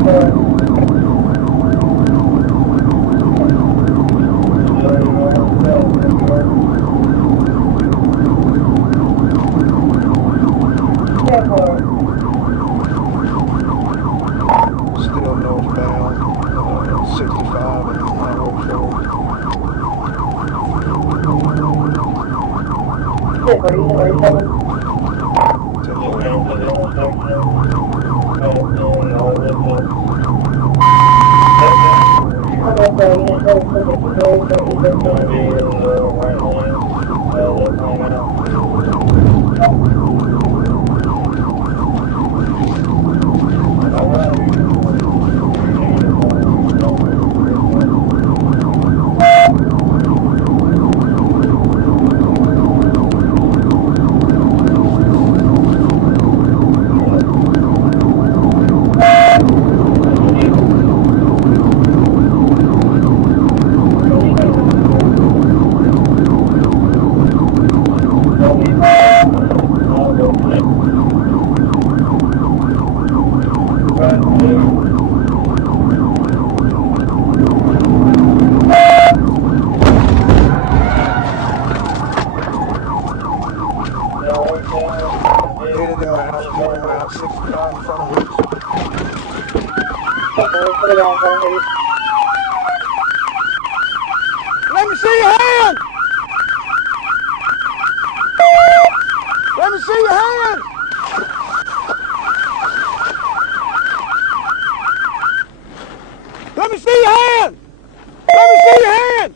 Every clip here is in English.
Still northbound, 65 and Highway 65 in front of us. Let me see your hand! Let me see your hand! Let me see your hand! Let me see your hand!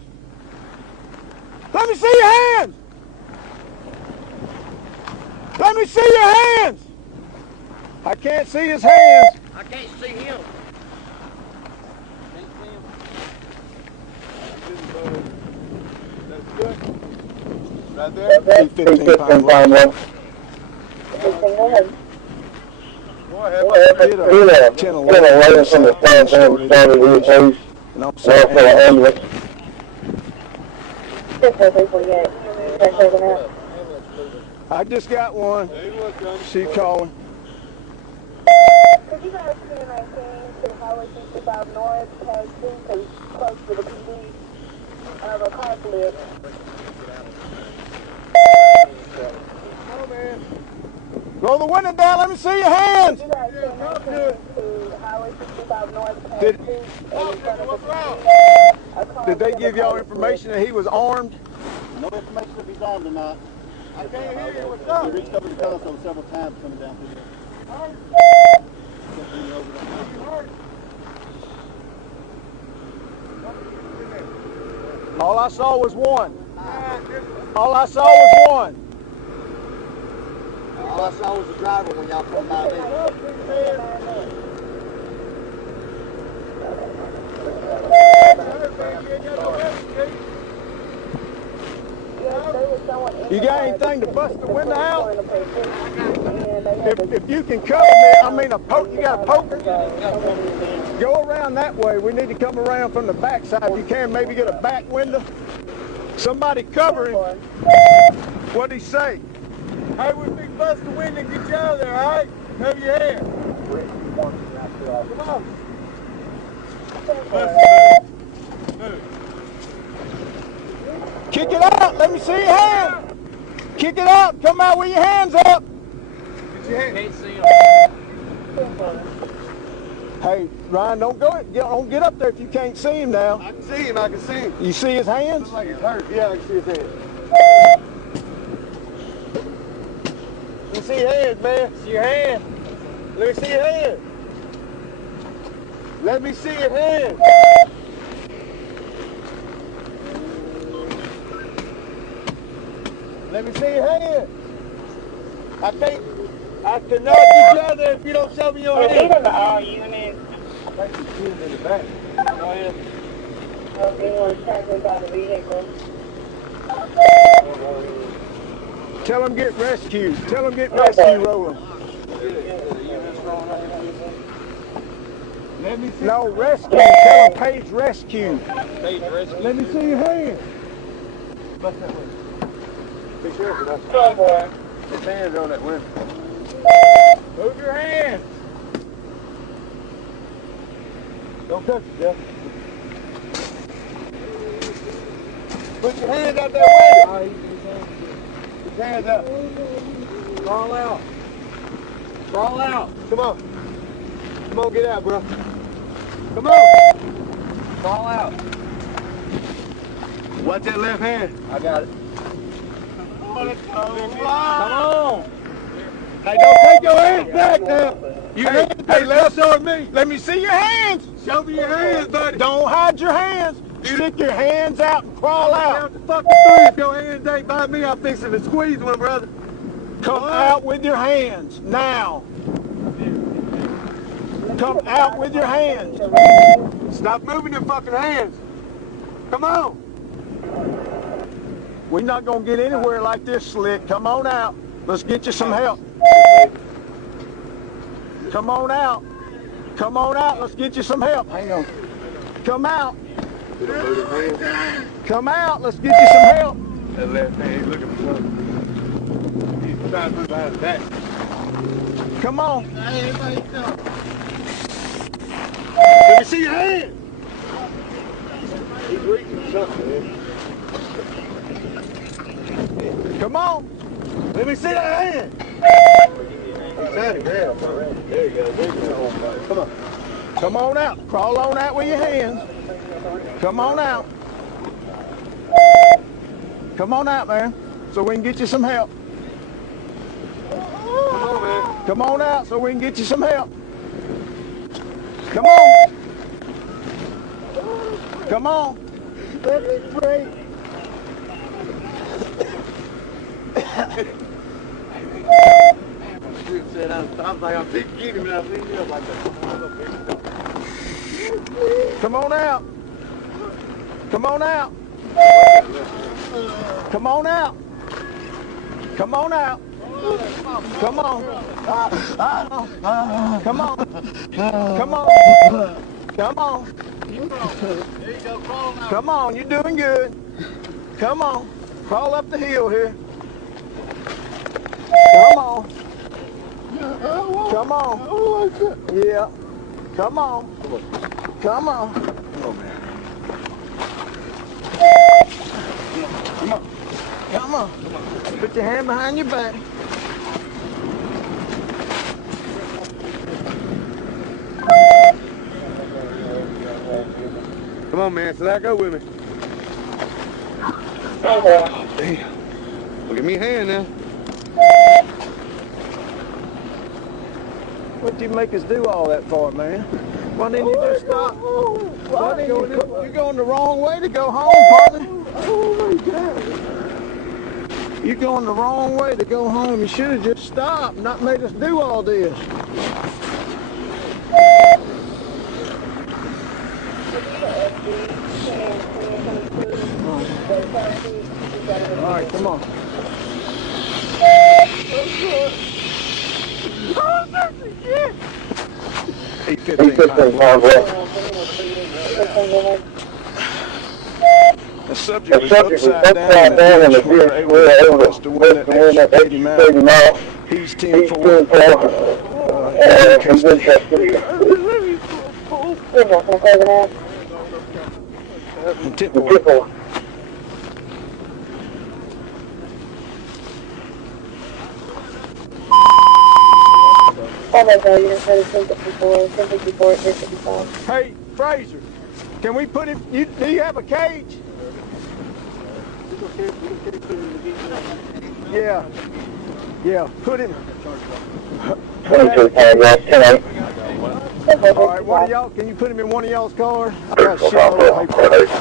Let me see your hands! Let me see your hands! I can't see his hands. I can't see him. Can't see him. That's good. Right there? 15 pound low. Boy, I did a 10 11 from the phone started and I'm sorry. I just got one. She calling. Could you guys see an 19 to the Highway 65 North, past 2, because close to the PD of a car slip? Oh, man. Roll the window down. Let me see your hands. Could you guys see an 19 to the Highway 65 North, past 2, in front of the PD? Did they give y'all information that he was armed? No information if he's armed or not. I can't hear you. What's up? He reached over the console several times coming down through there. All I saw was one. All I saw was one. All I saw was the driver when y'all come by there. You got anything to bust the window out? If you can cover me, I mean a poke, you got a poker? Go around that way. We need to come around from the back side. If you can, maybe get a back window. Somebody cover him. What'd he say? Hey, we can bust the window and get you out of there, all right? Cover your head. Come on. Kick it out. Let me see your hand. Kick it out. Come out with your hands up. Get your hands. Can't see him. Hey, Ryan, don't get up there if you can't see him now. I can see him, I can see him. You see his hands? Looks like he's hurt. Yeah, I can see his hands. Let me see your hands, man. See your hand. Let me see your hand. Let me see your hand. Let me see your hand. I cannot get you out there if you don't show me your hand. All units. I think the kid's in the back. Go ahead. Anyone tracking by the vehicle? Tell him get rescued. Tell him get rescue rolling. Let me see. No, rescue. Tell him page rescue. Page rescue. Let me see your hand. Bust that window. Be careful. That's Go boy. his hands on that window. Move your hands. Don't touch it, Jeff. Put your hands out there with it. Put your hands up. Crawl out. Crawl out. Come on. Come on, get out, bro. Come on. Crawl out. Watch that left hand. I got it. Come on. Hey, don't take your hands back now. Hey, let's show me. Let me see your hands. Show me your hands, buddy. Don't hide your hands. Stick your hands out and crawl out. Fuck you, if your hands ain't by me, I'm fixing to squeeze one, brother. Come out with your hands now. Come out with your hands. Stop moving your fucking hands. Come on. We're not gonna get anywhere like this, Slick. Come on out. Let's get you some help. Come on out. Come on out. Let's get you some help. Hang on. Come out. Come out. Let's get you some help. That left hand, he's looking for something. He's trying to move behind his back. Come on. Let me see your hand. He's reaching for something, man. Come on. Let me see that hand. He's trying to grab. There you go. There you go. Come on. Come on out. Crawl on out with your hands. Come on out. Come on out, man, so we can get you some help. Come on, man. Come on out so we can get you some help. Come on. Come on. Let me pray. Come on out. Come on out. Come on out. Come on out. Come on. Come on. Come on. Come on. Come on, you're doing good. Come on. Crawl up the hill here. Come on. Come on. Yeah. Come on. Come on. Come on, man. Come on. Come on. Put your hand behind your back. Come on, man. So that go with me. Damn. Look at me hand now. What'd you make us do all that for, man? Why didn't you just stop? Why didn't you're going the wrong way to go home, partner. Oh my God. You're going the wrong way to go home. You should have just stopped, not made us do all this. All right, come on. The subject was upside down and we were able to win that extra 80 miles. He's 10-4. Tip-4. Hey, Fraser, can we put him, do you have a cage? Yeah, yeah, put him. All right, one of y'all, can you put him in one of y'all's cars? I got shit all over paper.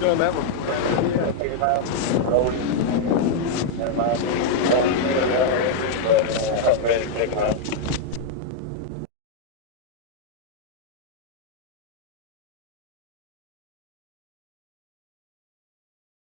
Show him that one.